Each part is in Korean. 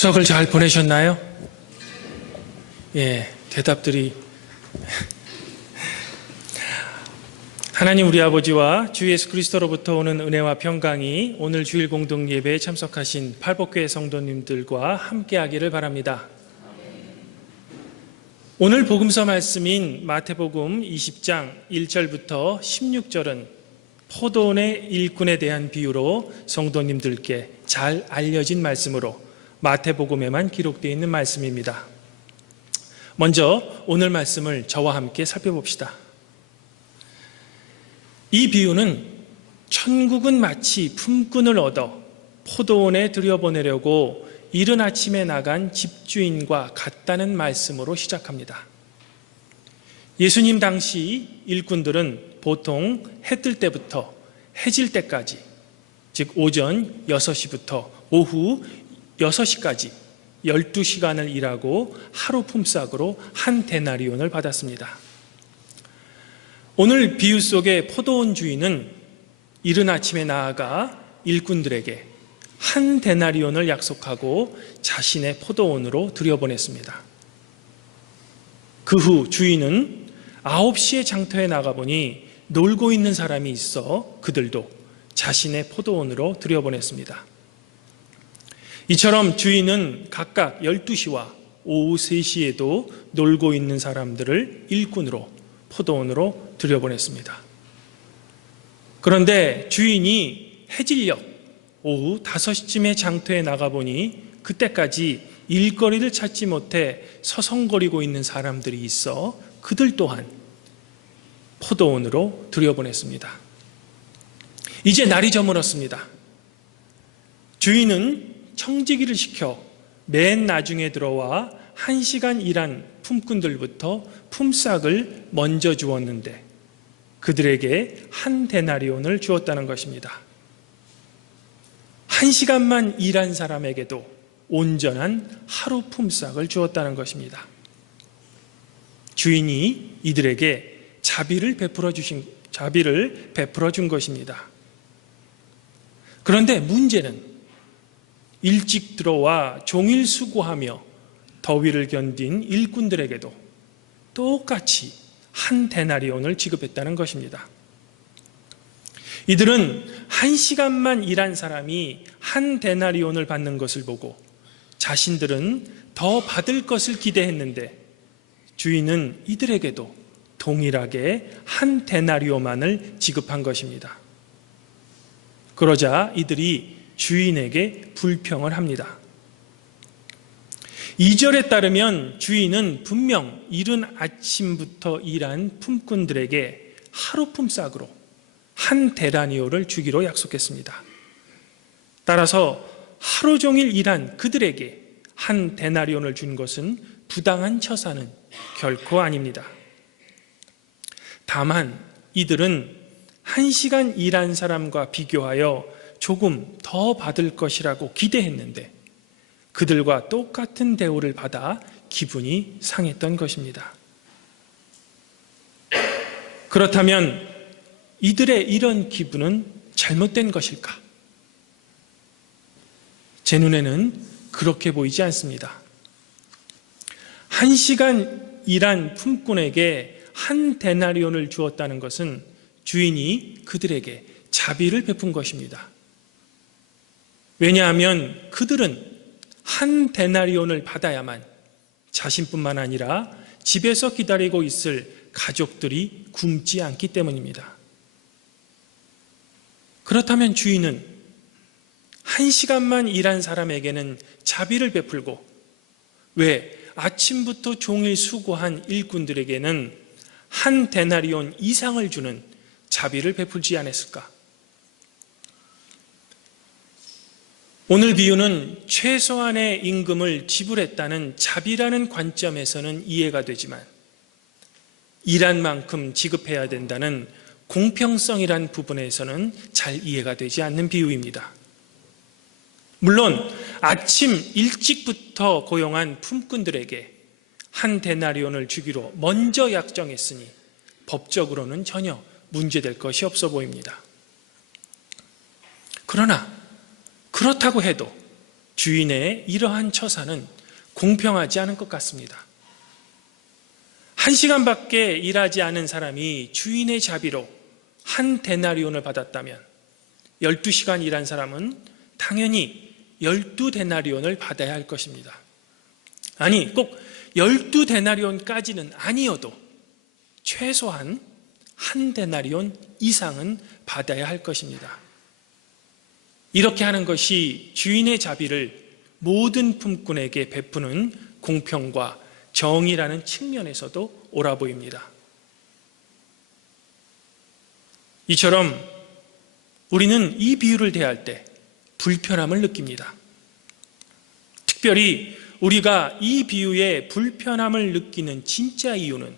추석을 잘 보내셨나요? 예, 대답들이. 하나님 우리 아버지와 주 예수 그리스도로부터 오는 은혜와 평강이 오늘 주일 공동 예배에 참석하신 팔복교회 성도님들과 함께하기를 바랍니다. 오늘 복음서 말씀인 마태복음 20장 1절부터 16절은 포도원의 일꾼에 대한 비유로 성도님들께 잘 알려진 말씀으로 마태복음에만 기록되어 있는 말씀입니다. 먼저 오늘 말씀을 저와 함께 살펴봅시다. 이 비유는 천국은 마치 품꾼을 얻어 포도원에 들여보내려고 이른 아침에 나간 집주인과 같다는 말씀으로 시작합니다. 예수님 당시 일꾼들은 보통 해 뜰 때부터 해질 때까지, 즉 오전 6시부터 오후 6시까지 12시간을 일하고 하루 품삯으로 한 데나리온을 받았습니다. 오늘 비유 속의 포도원 주인은 이른 아침에 나아가 일꾼들에게 한 데나리온을 약속하고 자신의 포도원으로 들여보냈습니다. 그 후 주인은 9시에 장터에 나가보니 놀고 있는 사람이 있어 그들도 자신의 포도원으로 들여보냈습니다. 이처럼 주인은 각각 12시와 오후 3시에도 놀고 있는 사람들을 일꾼으로 포도원으로 들여보냈습니다. 그런데 주인이 해질녘 오후 5시쯤에 장터에 나가보니 그때까지 일거리를 찾지 못해 서성거리고 있는 사람들이 있어 그들 또한 포도원으로 들여보냈습니다. 이제 날이 저물었습니다. 주인은 청지기를 시켜 맨 나중에 들어와 1시간 일한 품꾼들부터 품삯을 먼저 주었는데 그들에게 한 데나리온을 주었다는 것입니다. 1시간만 일한 사람에게도 온전한 하루 품삯을 주었다는 것입니다. 주인이 이들에게 자비를 베풀어 준 것입니다. 그런데 문제는 일찍 들어와 종일 수고하며 더위를 견딘 일꾼들에게도 똑같이 한 데나리온을 지급했다는 것입니다. 이들은 1시간만 일한 사람이 한 데나리온을 받는 것을 보고 자신들은 더 받을 것을 기대했는데 주인은 이들에게도 동일하게 한 데나리온만을 지급한 것입니다. 그러자 이들이 주인에게 불평을 합니다. 2절에 따르면 주인은 분명 이른 아침부터 일한 품꾼들에게 하루 품삯으로 한 데나리온을 주기로 약속했습니다. 따라서 하루 종일 일한 그들에게 한 데나리온을 준 것은 부당한 처사는 결코 아닙니다. 다만 이들은 1시간 일한 사람과 비교하여 조금 더 받을 것이라고 기대했는데 그들과 똑같은 대우를 받아 기분이 상했던 것입니다. 그렇다면 이들의 이런 기분은 잘못된 것일까? 제 눈에는 그렇게 보이지 않습니다. 1시간 일한 품꾼에게 한 데나리온을 주었다는 것은 주인이 그들에게 자비를 베푼 것입니다. 왜냐하면 그들은 한 데나리온을 받아야만 자신뿐만 아니라 집에서 기다리고 있을 가족들이 굶지 않기 때문입니다. 그렇다면 주인은 1시간만 일한 사람에게는 자비를 베풀고 왜 아침부터 종일 수고한 일꾼들에게는 한 데나리온 이상을 주는 자비를 베풀지 않았을까? 오늘 비유는 최소한의 임금을 지불했다는 자비라는 관점에서는 이해가 되지만 일한 만큼 지급해야 된다는 공평성이란 부분에서는 잘 이해가 되지 않는 비유입니다. 물론 아침 일찍부터 고용한 품꾼들에게 한 데나리온을 주기로 먼저 약정했으니 법적으로는 전혀 문제될 것이 없어 보입니다. 그러나 그렇다고 해도 주인의 이러한 처사는 공평하지 않은 것 같습니다. 1시간밖에 일하지 않은 사람이 주인의 자비로 한 데나리온을 받았다면 12시간 일한 사람은 당연히 12데나리온을 받아야 할 것입니다. 아니, 꼭 12데나리온까지는 아니어도 최소한 한 데나리온 이상은 받아야 할 것입니다. 이렇게 하는 것이 주인의 자비를 모든 품꾼에게 베푸는 공평과 정의라는 측면에서도 옳아 보입니다. 이처럼 우리는 이 비유를 대할 때 불편함을 느낍니다. 특별히 우리가 이 비유에 불편함을 느끼는 진짜 이유는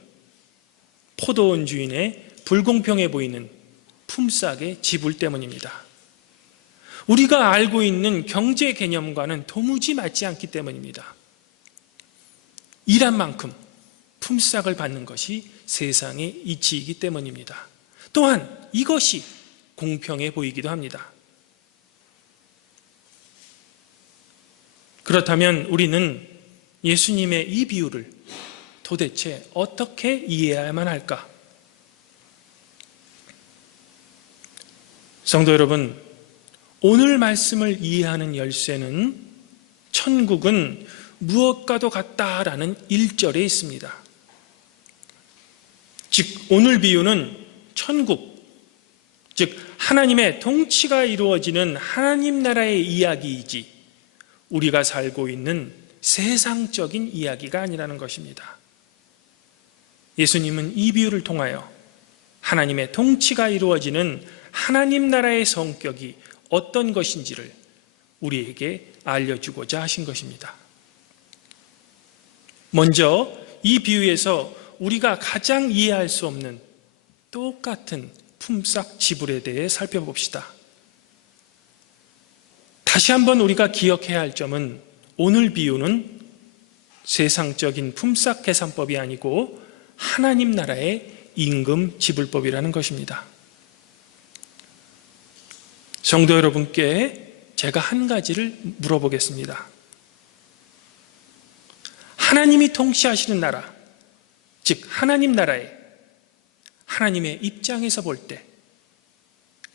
포도원 주인의 불공평해 보이는 품삯의 지불 때문입니다. 우리가 알고 있는 경제 개념과는 도무지 맞지 않기 때문입니다. 일한 만큼 품삯을 받는 것이 세상의 이치이기 때문입니다. 또한 이것이 공평해 보이기도 합니다. 그렇다면 우리는 예수님의 이 비유를 도대체 어떻게 이해해야만 할까? 성도 여러분, 오늘 말씀을 이해하는 열쇠는 천국은 무엇과도 같다라는 1절에 있습니다. 즉 오늘 비유는 천국, 즉 하나님의 통치가 이루어지는 하나님 나라의 이야기이지 우리가 살고 있는 세상적인 이야기가 아니라는 것입니다. 예수님은 이 비유를 통하여 하나님의 통치가 이루어지는 하나님 나라의 성격이 어떤 것인지를 우리에게 알려주고자 하신 것입니다. 먼저 이 비유에서 우리가 가장 이해할 수 없는 똑같은 품삯 지불에 대해 살펴봅시다. 다시 한번 우리가 기억해야 할 점은 오늘 비유는 세상적인 품삯 계산법이 아니고 하나님 나라의 임금 지불법이라는 것입니다. 성도 여러분께 제가 한 가지를 물어보겠습니다. 하나님이 통치하시는 나라, 즉 하나님 나라에 하나님의 입장에서 볼 때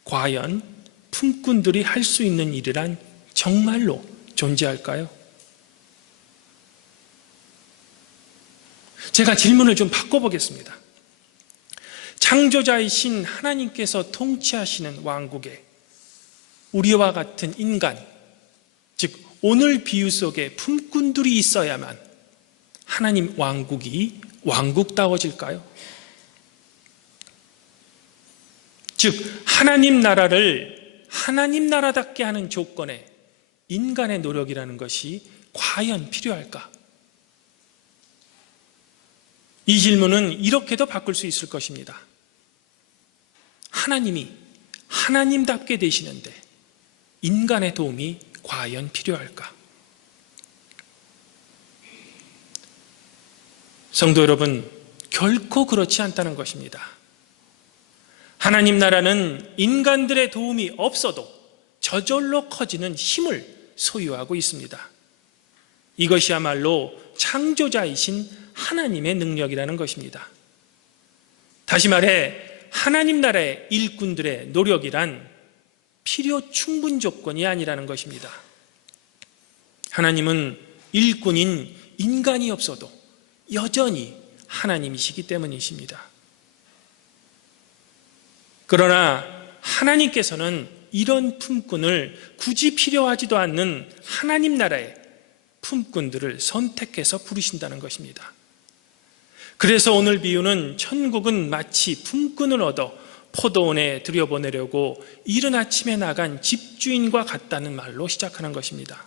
과연 품꾼들이 할 수 있는 일이란 정말로 존재할까요? 제가 질문을 좀 바꿔보겠습니다. 창조자이신 하나님께서 통치하시는 왕국에 우리와 같은 인간, 즉 오늘 비유 속에 품꾼들이 있어야만 하나님 왕국이 왕국다워질까요? 즉 하나님 나라를 하나님 나라답게 하는 조건에 인간의 노력이라는 것이 과연 필요할까? 이 질문은 이렇게도 바꿀 수 있을 것입니다. 하나님이 하나님답게 되시는데 인간의 도움이 과연 필요할까? 성도 여러분, 결코 그렇지 않다는 것입니다. 하나님 나라는 인간들의 도움이 없어도 저절로 커지는 힘을 소유하고 있습니다. 이것이야말로 창조자이신 하나님의 능력이라는 것입니다. 다시 말해 하나님 나라의 일꾼들의 노력이란 필요 충분 조건이 아니라는 것입니다. 하나님은 일꾼인 인간이 없어도 여전히 하나님이시기 때문이십니다. 그러나 하나님께서는 이런 품꾼을 굳이 필요하지도 않는 하나님 나라의 품꾼들을 선택해서 부르신다는 것입니다. 그래서 오늘 비유는 천국은 마치 품꾼을 얻어 포도원에 들여보내려고 이른 아침에 나간 집주인과 같다는 말로 시작하는 것입니다.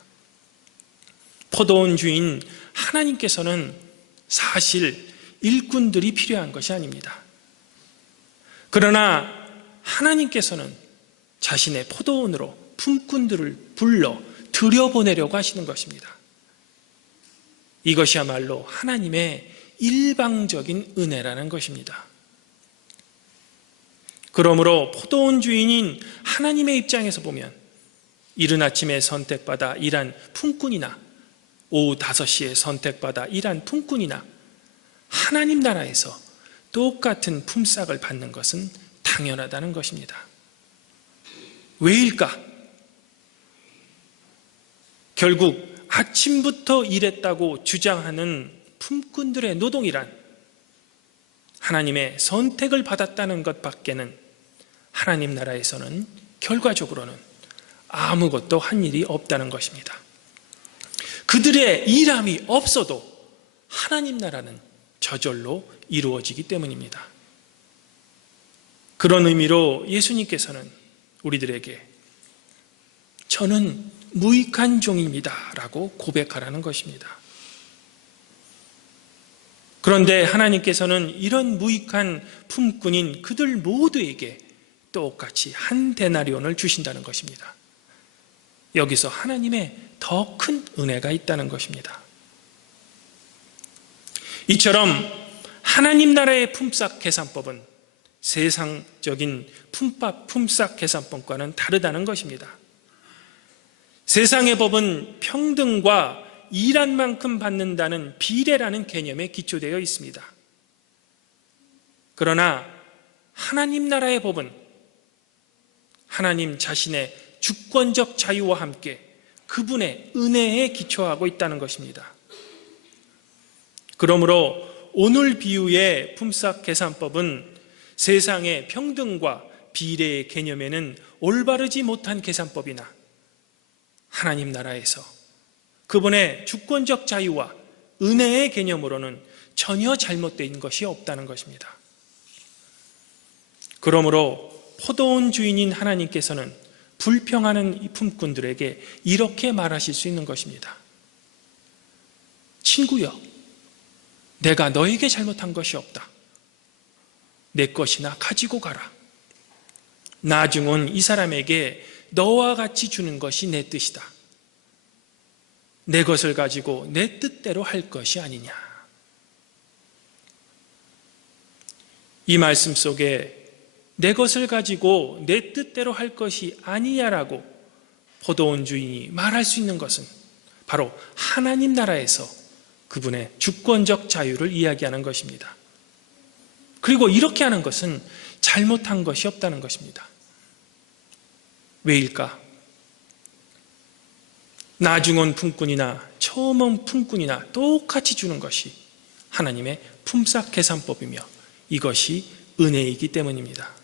포도원 주인 하나님께서는 사실 일꾼들이 필요한 것이 아닙니다. 그러나 하나님께서는 자신의 포도원으로 품꾼들을 불러 들여보내려고 하시는 것입니다. 이것이야말로 하나님의 일방적인 은혜라는 것입니다. 그러므로 포도원 주인인 하나님의 입장에서 보면 이른 아침에 선택받아 일한 품꾼이나 오후 5시에 선택받아 일한 품꾼이나 하나님 나라에서 똑같은 품삯을 받는 것은 당연하다는 것입니다. 왜일까? 결국 아침부터 일했다고 주장하는 품꾼들의 노동이란 하나님의 선택을 받았다는 것밖에는 하나님 나라에서는 결과적으로는 아무것도 한 일이 없다는 것입니다. 그들의 일함이 없어도 하나님 나라는 저절로 이루어지기 때문입니다. 그런 의미로 예수님께서는 우리들에게 저는 무익한 종입니다 라고 고백하라는 것입니다. 그런데 하나님께서는 이런 무익한 품꾼인 그들 모두에게 똑같이 한 데나리온을 주신다는 것입니다. 여기서 하나님의 더 큰 은혜가 있다는 것입니다. 이처럼 하나님 나라의 품삯 계산법은 세상적인 품삯 계산법과는 다르다는 것입니다. 세상의 법은 평등과 일한 만큼 받는다는 비례라는 개념에 기초되어 있습니다. 그러나 하나님 나라의 법은 하나님 자신의 주권적 자유와 함께 그분의 은혜에 기초하고 있다는 것입니다. 그러므로 오늘 비유의 품삯 계산법은 세상의 평등과 비례의 개념에는 올바르지 못한 계산법이나 하나님 나라에서 그분의 주권적 자유와 은혜의 개념으로는 전혀 잘못된 것이 없다는 것입니다. 그러므로 포도원 주인인 하나님께서는 불평하는 이 품꾼들에게 이렇게 말하실 수 있는 것입니다. 친구여, 내가 너에게 잘못한 것이 없다. 내 것이나 가지고 가라. 나중은 이 사람에게 너와 같이 주는 것이 내 뜻이다. 내 것을 가지고 내 뜻대로 할 것이 아니냐. 이 말씀 속에 내 것을 가지고 내 뜻대로 할 것이 아니냐라고 포도원 주인이 말할 수 있는 것은 바로 하나님 나라에서 그분의 주권적 자유를 이야기하는 것입니다. 그리고 이렇게 하는 것은 잘못한 것이 없다는 것입니다. 왜일까? 나중 온 품꾼이나 처음 온 품꾼이나 똑같이 주는 것이 하나님의 품삯 계산법이며 이것이 은혜이기 때문입니다.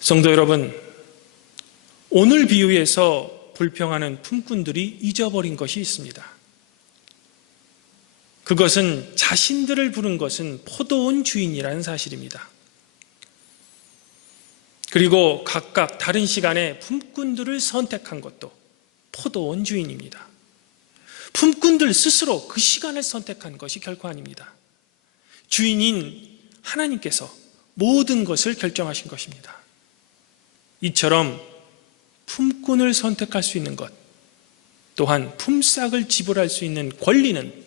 성도 여러분, 오늘 비유에서 불평하는 품꾼들이 잊어버린 것이 있습니다. 그것은 자신들을 부른 것은 포도원 주인이라는 사실입니다. 그리고 각각 다른 시간에 품꾼들을 선택한 것도 포도원 주인입니다. 품꾼들 스스로 그 시간을 선택한 것이 결코 아닙니다. 주인인 하나님께서 모든 것을 결정하신 것입니다. 이처럼 품꾼을 선택할 수 있는 것, 또한 품삯을 지불할 수 있는 권리는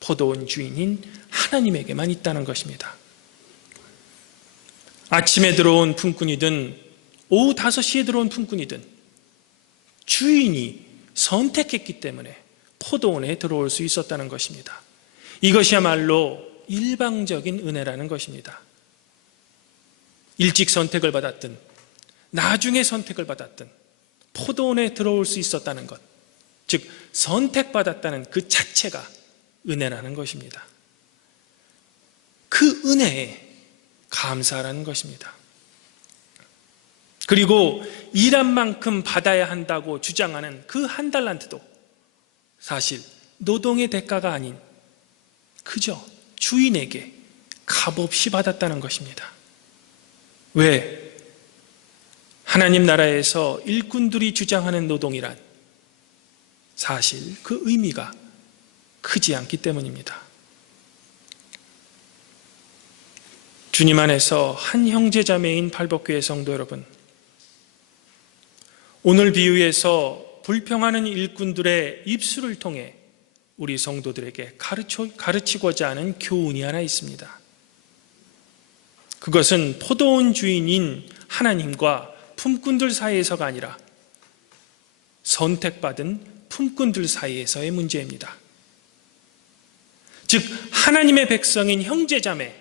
포도원 주인인 하나님에게만 있다는 것입니다. 아침에 들어온 품꾼이든 오후 5시에 들어온 품꾼이든 주인이 선택했기 때문에 포도원에 들어올 수 있었다는 것입니다. 이것이야말로 일방적인 은혜라는 것입니다. 일찍 선택을 받았든 나중에 선택을 받았든 포도원에 들어올 수 있었다는 것, 즉 선택받았다는 그 자체가 은혜라는 것입니다. 그 은혜에 감사하라는 것입니다. 그리고 일한 만큼 받아야 한다고 주장하는 그 한 달란트도 사실 노동의 대가가 아닌 그저 주인에게 값없이 받았다는 것입니다. 왜? 하나님 나라에서 일꾼들이 주장하는 노동이란 사실 그 의미가 크지 않기 때문입니다. 주님 안에서 한 형제자매인 팔복교회 성도 여러분, 오늘 비유에서 불평하는 일꾼들의 입술을 통해 우리 성도들에게 가르치고자 하는 교훈이 하나 있습니다. 그것은 포도원 주인인 하나님과 품꾼들 사이에서가 아니라 선택받은 품꾼들 사이에서의 문제입니다. 즉 하나님의 백성인 형제자매,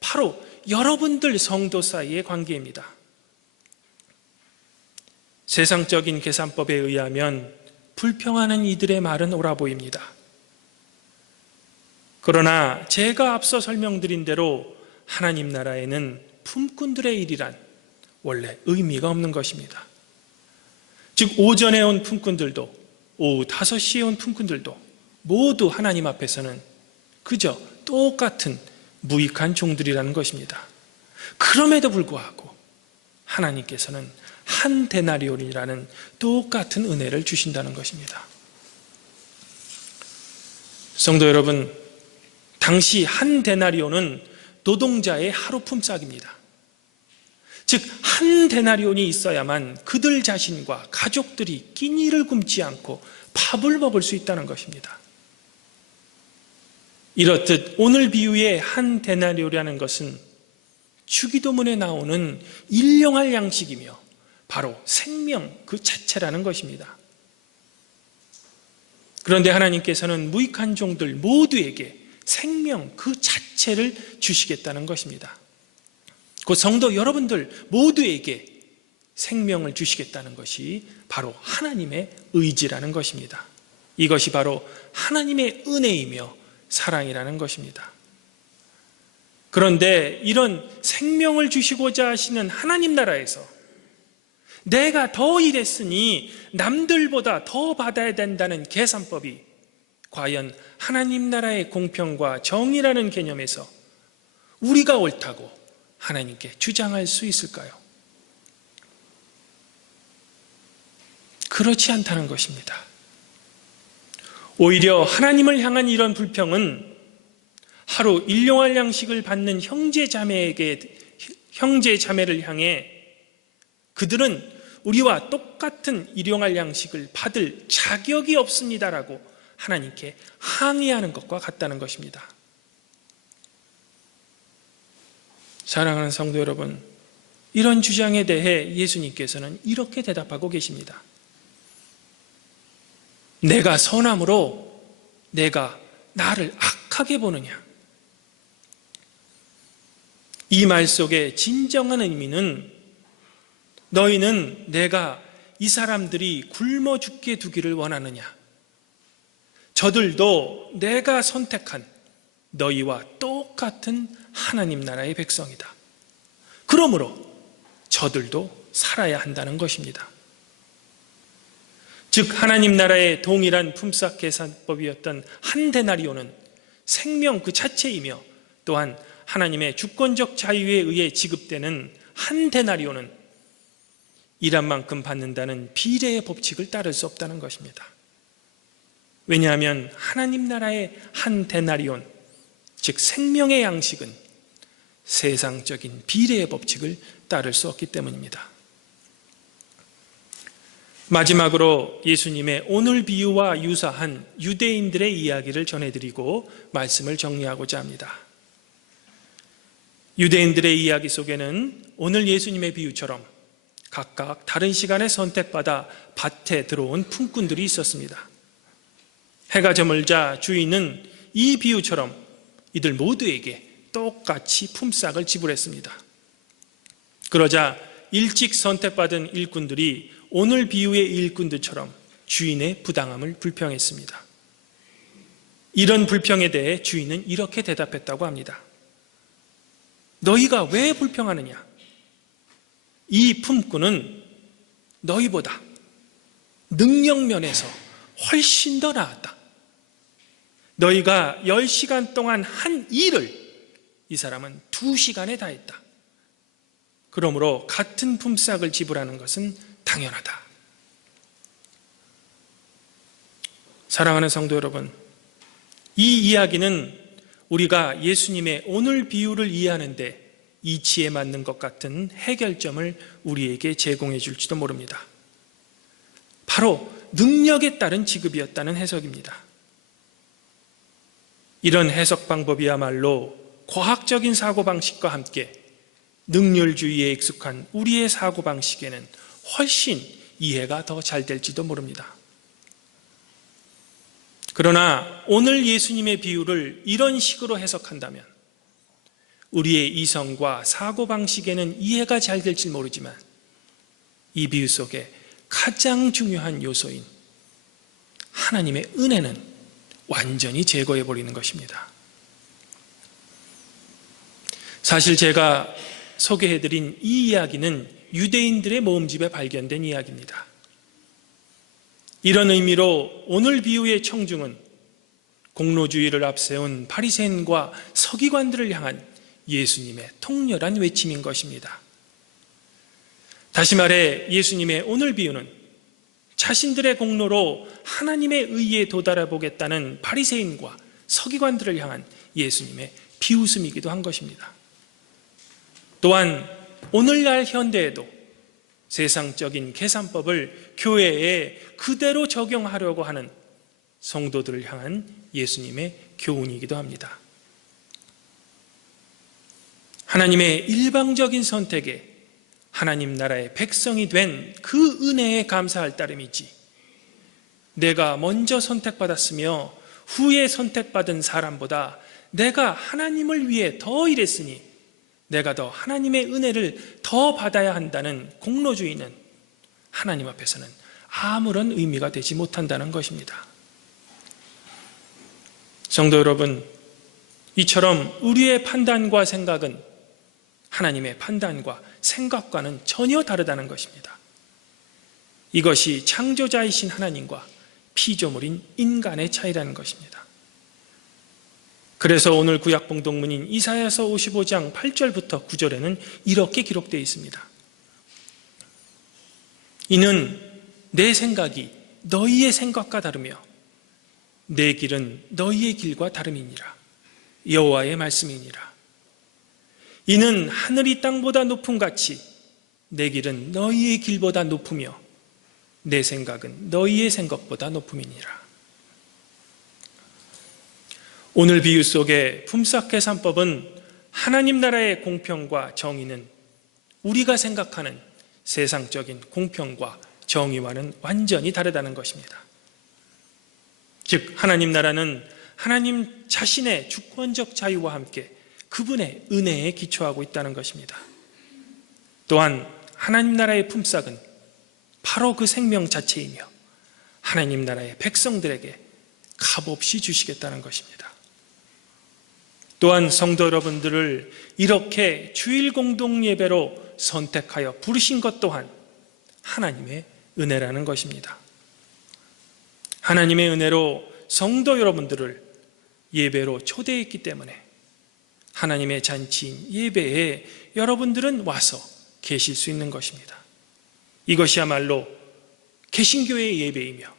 바로 여러분들 성도 사이의 관계입니다. 세상적인 계산법에 의하면 불평하는 이들의 말은 옳아 보입니다. 그러나 제가 앞서 설명드린 대로 하나님 나라에는 품꾼들의 일이란 원래 의미가 없는 것입니다. 즉 오전에 온 품꾼들도 오후 5시에 온 품꾼들도 모두 하나님 앞에서는 그저 똑같은 무익한 종들이라는 것입니다. 그럼에도 불구하고 하나님께서는 한 데나리온이라는 똑같은 은혜를 주신다는 것입니다. 성도 여러분, 당시 한 데나리온은 노동자의 하루 품삯입니다. 즉 한 데나리온이 있어야만 그들 자신과 가족들이 끼니를 굶지 않고 밥을 먹을 수 있다는 것입니다. 이렇듯 오늘 비유의 한 데나리온이라는 것은 주기도문에 나오는 일용할 양식이며 바로 생명 그 자체라는 것입니다. 그런데 하나님께서는 무익한 종들 모두에게 생명 그 자체를 주시겠다는 것입니다. 그 성도 여러분들 모두에게 생명을 주시겠다는 것이 바로 하나님의 의지라는 것입니다. 이것이 바로 하나님의 은혜이며 사랑이라는 것입니다. 그런데 이런 생명을 주시고자 하시는 하나님 나라에서 내가 더 일했으니 남들보다 더 받아야 된다는 계산법이 과연 하나님 나라의 공평과 정의라는 개념에서 우리가 옳다고 하나님께 주장할 수 있을까요? 그렇지 않다는 것입니다. 오히려 하나님을 향한 이런 불평은 하루 일용할 양식을 받는 형제 자매를 향해 그들은 우리와 똑같은 일용할 양식을 받을 자격이 없습니다라고 하나님께 항의하는 것과 같다는 것입니다. 사랑하는 성도 여러분, 이런 주장에 대해 예수님께서는 이렇게 대답하고 계십니다. 내가 선함으로 내가 나를 악하게 보느냐? 이 말 속의 진정한 의미는 너희는 내가 이 사람들이 굶어 죽게 두기를 원하느냐? 저들도 내가 선택한 너희와 똑같은 하나님 나라의 백성이다. 그러므로 저들도 살아야 한다는 것입니다. 즉 하나님 나라의 동일한 품삯 계산법이었던 한 데나리온은 생명 그 자체이며 또한 하나님의 주권적 자유에 의해 지급되는 한 데나리온은 일한 만큼 받는다는 비례의 법칙을 따를 수 없다는 것입니다. 왜냐하면 하나님 나라의 한 데나리온, 즉 생명의 양식은 세상적인 비례의 법칙을 따를 수 없기 때문입니다. 마지막으로 예수님의 오늘 비유와 유사한 유대인들의 이야기를 전해드리고 말씀을 정리하고자 합니다. 유대인들의 이야기 속에는 오늘 예수님의 비유처럼 각각 다른 시간에 선택받아 밭에 들어온 품꾼들이 있었습니다. 해가 저물자 주인은 이 비유처럼 이들 모두에게 똑같이 품삯을 지불했습니다. 그러자 일찍 선택받은 일꾼들이 오늘 비유의 일꾼들처럼 주인의 부당함을 불평했습니다. 이런 불평에 대해 주인은 이렇게 대답했다고 합니다. 너희가 왜 불평하느냐? 이 품꾼은 너희보다 능력면에서 훨씬 더 나았다. 너희가 10시간 동안 한 일을 이 사람은 2시간에 다 했다. 그러므로 같은 품삯을 지불하는 것은 당연하다. 사랑하는 성도 여러분, 이 이야기는 우리가 예수님의 오늘 비유를 이해하는데 이치에 맞는 것 같은 해결점을 우리에게 제공해 줄지도 모릅니다. 바로 능력에 따른 지급이었다는 해석입니다. 이런 해석 방법이야말로 과학적인 사고방식과 함께 능률주의에 익숙한 우리의 사고방식에는 훨씬 이해가 더 잘 될지도 모릅니다. 그러나 오늘 예수님의 비유를 이런 식으로 해석한다면 우리의 이성과 사고방식에는 이해가 잘 될지 모르지만 이 비유 속에 가장 중요한 요소인 하나님의 은혜는 완전히 제거해버리는 것입니다. 사실 제가 소개해드린 이 이야기는 유대인들의 모음집에 발견된 이야기입니다. 이런 의미로 오늘 비유의 청중은 공로주의를 앞세운 바리새인과 서기관들을 향한 예수님의 통렬한 외침인 것입니다. 다시 말해 예수님의 오늘 비유는 자신들의 공로로 하나님의 의에 도달해 보겠다는 바리새인과 서기관들을 향한 예수님의 비웃음이기도 한 것입니다. 또한 오늘날 현대에도 세상적인 계산법을 교회에 그대로 적용하려고 하는 성도들을 향한 예수님의 교훈이기도 합니다. 하나님의 일방적인 선택에 하나님 나라의 백성이 된 그 은혜에 감사할 따름이지, 내가 먼저 선택받았으며 후에 선택받은 사람보다 내가 하나님을 위해 더 일했으니 내가 더 하나님의 은혜를 더 받아야 한다는 공로주의는 하나님 앞에서는 아무런 의미가 되지 못한다는 것입니다. 성도 여러분, 이처럼 우리의 판단과 생각은 하나님의 판단과 생각과는 전혀 다르다는 것입니다. 이것이 창조자이신 하나님과 피조물인 인간의 차이라는 것입니다. 그래서 오늘 구약봉독문인 이사야서 55장 8절부터 9절에는 이렇게 기록되어 있습니다. 이는 내 생각이 너희의 생각과 다르며 내 길은 너희의 길과 다름이니라. 여호와의 말씀이니라. 이는 하늘이 땅보다 높음 같이 내 길은 너희의 길보다 높으며 내 생각은 너희의 생각보다 높음이니라. 오늘 비유 속의 품삯계산법은 하나님 나라의 공평과 정의는 우리가 생각하는 세상적인 공평과 정의와는 완전히 다르다는 것입니다. 즉 하나님 나라는 하나님 자신의 주권적 자유와 함께 그분의 은혜에 기초하고 있다는 것입니다. 또한 하나님 나라의 품삯은 바로 그 생명 자체이며 하나님 나라의 백성들에게 값없이 주시겠다는 것입니다. 또한 성도 여러분들을 이렇게 주일 공동 예배로 선택하여 부르신 것 또한 하나님의 은혜라는 것입니다. 하나님의 은혜로 성도 여러분들을 예배로 초대했기 때문에 하나님의 잔치인 예배에 여러분들은 와서 계실 수 있는 것입니다. 이것이야말로 개신교의 예배이며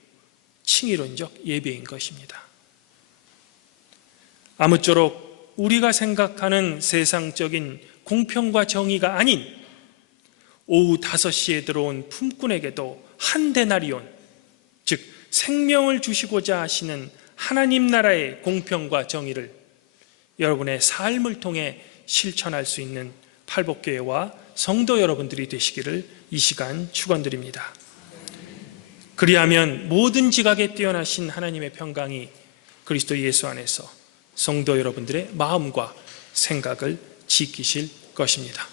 칭의론적 예배인 것입니다. 아무쪼록 우리가 생각하는 세상적인 공평과 정의가 아닌 오후 5시에 들어온 품꾼에게도 한 데나리온, 즉 생명을 주시고자 하시는 하나님 나라의 공평과 정의를 여러분의 삶을 통해 실천할 수 있는 팔복교회와 성도 여러분들이 되시기를 이 시간 축원드립니다. 그리하면 모든 지각에 뛰어나신 하나님의 평강이 그리스도 예수 안에서 성도 여러분들의 마음과 생각을 지키실 것입니다.